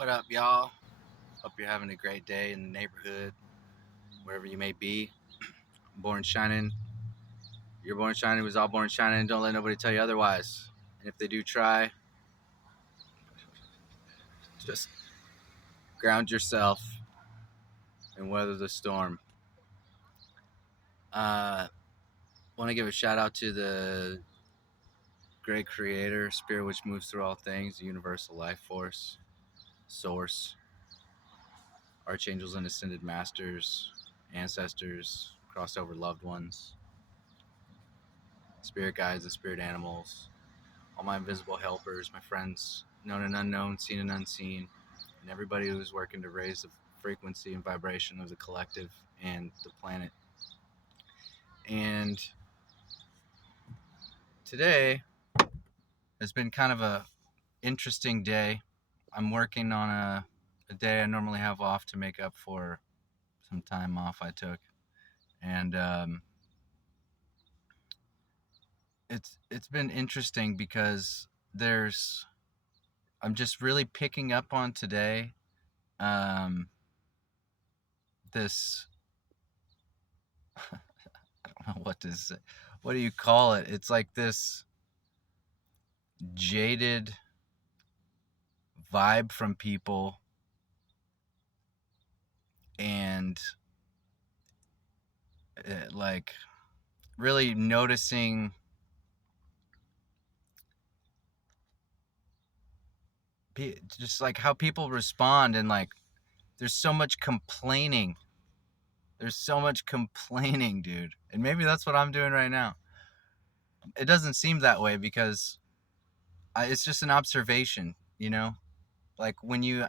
What up, y'all? Hope you're having a great day in the neighborhood, wherever you may be. Born shining. You're born shining, was all born shining. Don't let nobody tell you otherwise. And if they do try, just ground yourself and weather the storm. Want to give a shout out to the great creator, spirit which moves through all things, the universal life force, source, archangels and ascended masters, ancestors, crossover loved ones, spirit guides and spirit animals, all my invisible helpers, my friends, known and unknown, seen and unseen, and everybody who's working to raise the frequency and vibration of the collective and the planet. And today has been kind of a interesting day. I'm working on a day I normally have off to make up for some time off I took, and it's been interesting because I'm just really picking up on today this I don't know what do you call it? It's like this jaded vibe from people, and like really noticing just like how people respond, and like there's so much complaining. There's so much complaining, dude. And maybe that's what I'm doing right now. It doesn't seem that way because it's just an observation, you know? Like when you,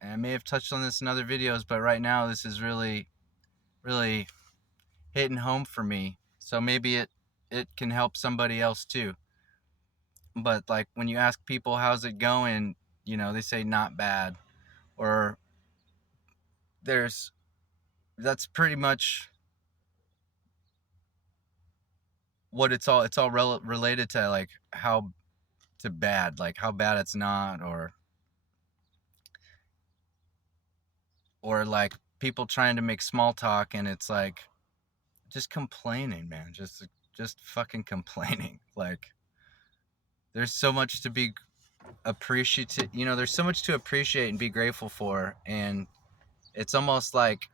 and I may have touched on this in other videos, but right now this is really, really hitting home for me. So maybe it can help somebody else too. But like when you ask people how's it going, they say not bad, or that's pretty much what it's all related to, like how to bad, like how bad it's not, or like people trying to make small talk, and it's like just complaining, man, just fucking complaining. Like there's so much to be appreciative, there's so much to appreciate and be grateful for, and it's almost like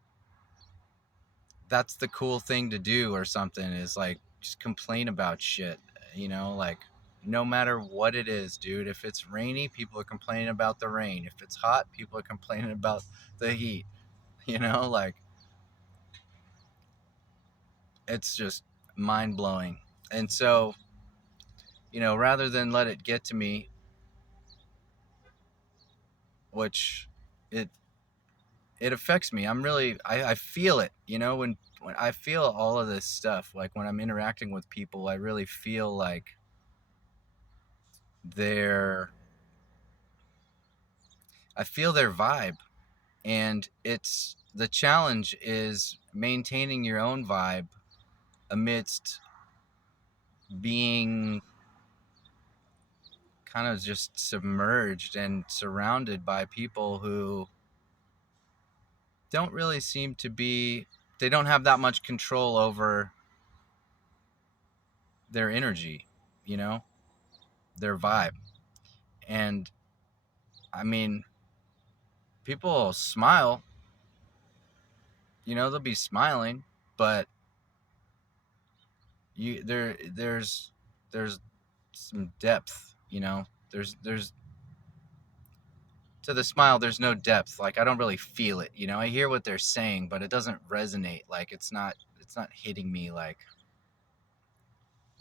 that's the cool thing to do or something, is like just complain about shit, like no matter what it is, dude. If it's rainy, people are complaining about the rain. If it's hot, people are complaining about the heat. Like it's just mind blowing. And so, rather than let it get to me, which it it affects me. I feel it, when I feel all of this stuff, like when I'm interacting with people, I really feel like their I feel their vibe. And it's the challenge is maintaining your own vibe amidst being kind of just submerged and surrounded by people who don't really seem to be, they don't have that much control over their energy, their vibe. And I mean, people smile, they'll be smiling, but there's some depth, there's to the smile, there's no depth. Like I don't really feel it, I hear what they're saying, but it doesn't resonate. Like it's not hitting me like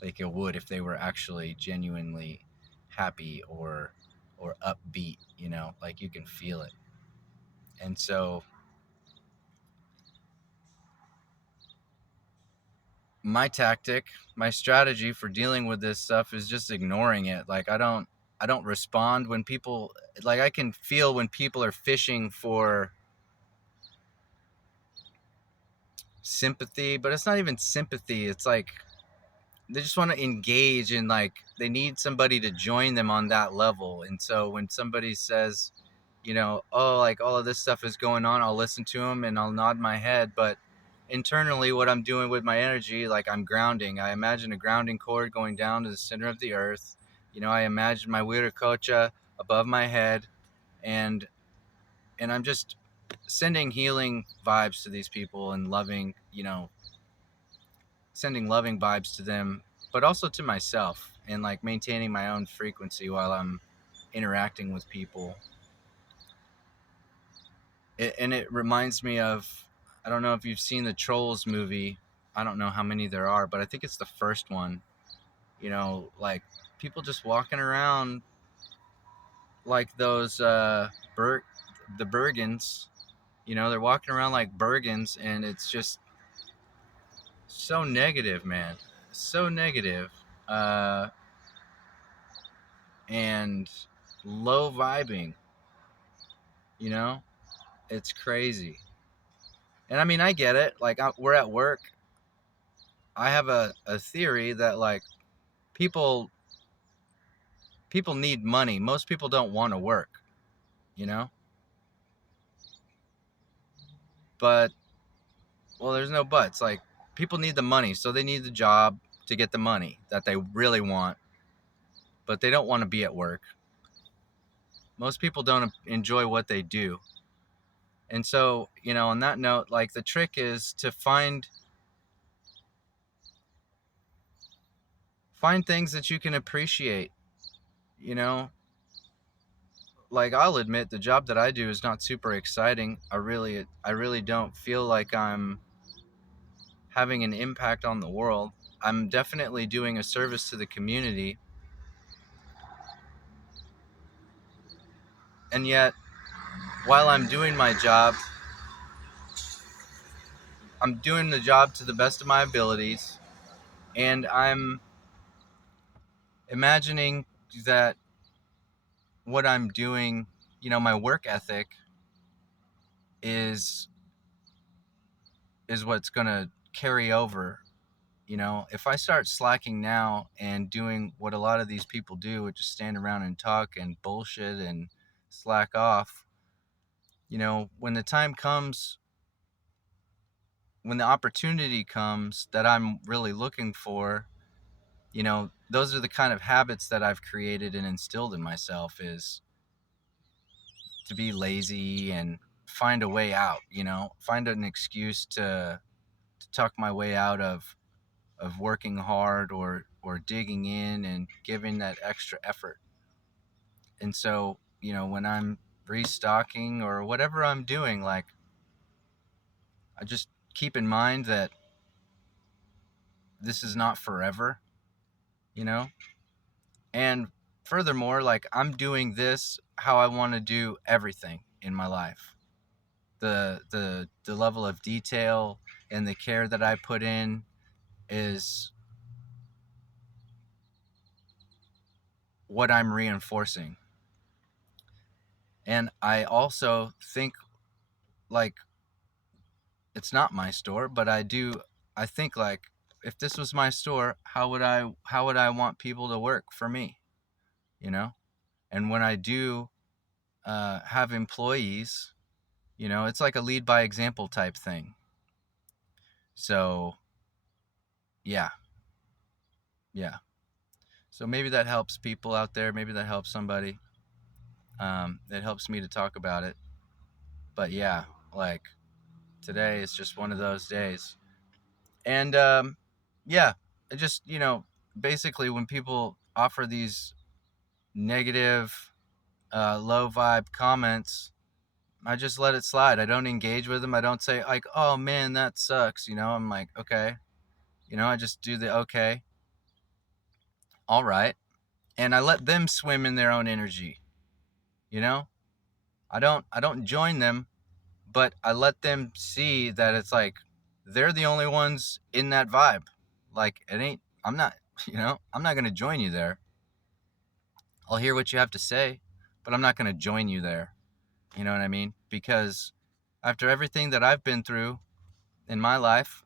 it would if they were actually genuinely happy or upbeat, like you can feel it. And so my strategy for dealing with this stuff is just ignoring it. Like I don't respond when people, like I can feel when people are fishing for sympathy, but it's not even sympathy. It's like they just want to engage, and like they need somebody to join them on that level. And so when somebody says, oh, like all of this stuff is going on, I'll listen to them and I'll nod my head. But internally, what I'm doing with my energy, like I'm grounding. I imagine a grounding cord going down to the center of the earth. I imagine my Wiracocha above my head, and I'm just sending healing vibes to these people and sending loving vibes to them, but also to myself, and like maintaining my own frequency while I'm interacting with people. And it reminds me of, I don't know if you've seen the Trolls movie. I don't know how many there are, but I think it's the first one. Like people just walking around like those the Bergens. They're walking around like Bergens, and it's just so negative, man. So negative. And low vibing, you know? It's crazy. And I mean, I get it. Like, we're at work. I have a theory that, like, people need money. Most people don't want to work, you know? But, well, there's no buts. Like, people need the money, so they need the job to get the money that they really want, but they don't want to be at work. Most people don't enjoy what they do. And so, on that note, like, the trick is to find things that you can appreciate, you know? Like, I'll admit the job that I do is not super exciting. I really don't feel like I'm having an impact on the world. I'm definitely doing a service to the community. And yet, while I'm doing my job, I'm doing the job to the best of my abilities, and I'm imagining that what I'm doing, my work ethic is what's going to carry over. If I start slacking now and doing what a lot of these people do, which is stand around and talk and bullshit and slack off, when the time comes, when the opportunity comes that I'm really looking for, those are the kind of habits that I've created and instilled in myself, is to be lazy and find a way out, find an excuse to tuck my way out of working hard, or digging in and giving that extra effort. And so, when I'm restocking or whatever I'm doing, like, I just keep in mind that this is not forever, you know? And furthermore, like, I'm doing this how I want to do everything in my life. The level of detail and the care that I put in is what I'm reinforcing. And I also think, like, it's not my store, but I think, like, if this was my store, how would I want people to work for me, you know? And when I do have employees, it's like a lead by example type thing. So, yeah. Yeah. So maybe that helps people out there. Maybe that helps somebody. It helps me to talk about it. But yeah, like, today is just one of those days. And yeah, it just, basically when people offer these negative, low vibe comments, I just let it slide. I don't engage with them. I don't say, like, oh man, that sucks. I'm like, okay. I just do the okay. All right. And I let them swim in their own energy. You know? I don't join them, but I let them see that it's like they're the only ones in that vibe. Like, it ain't I'm not, I'm not going to join you there. I'll hear what you have to say, but I'm not going to join you there. You know what I mean? Because after everything that I've been through in my life,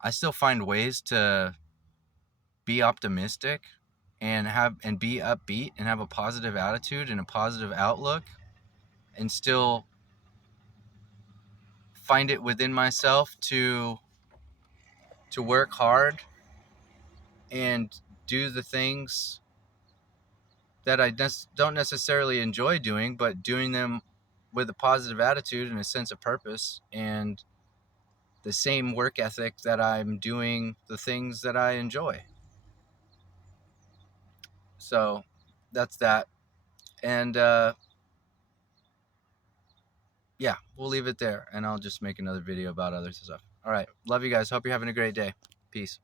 I still find ways to be optimistic and be upbeat and have a positive attitude and a positive outlook, and still find it within myself to work hard and do the things that I don't necessarily enjoy doing, but doing them with a positive attitude and a sense of purpose and the same work ethic that I'm doing the things that I enjoy. So that's that. And yeah, we'll leave it there, and I'll just make another video about other stuff. All right. Love you guys. Hope you're having a great day. Peace.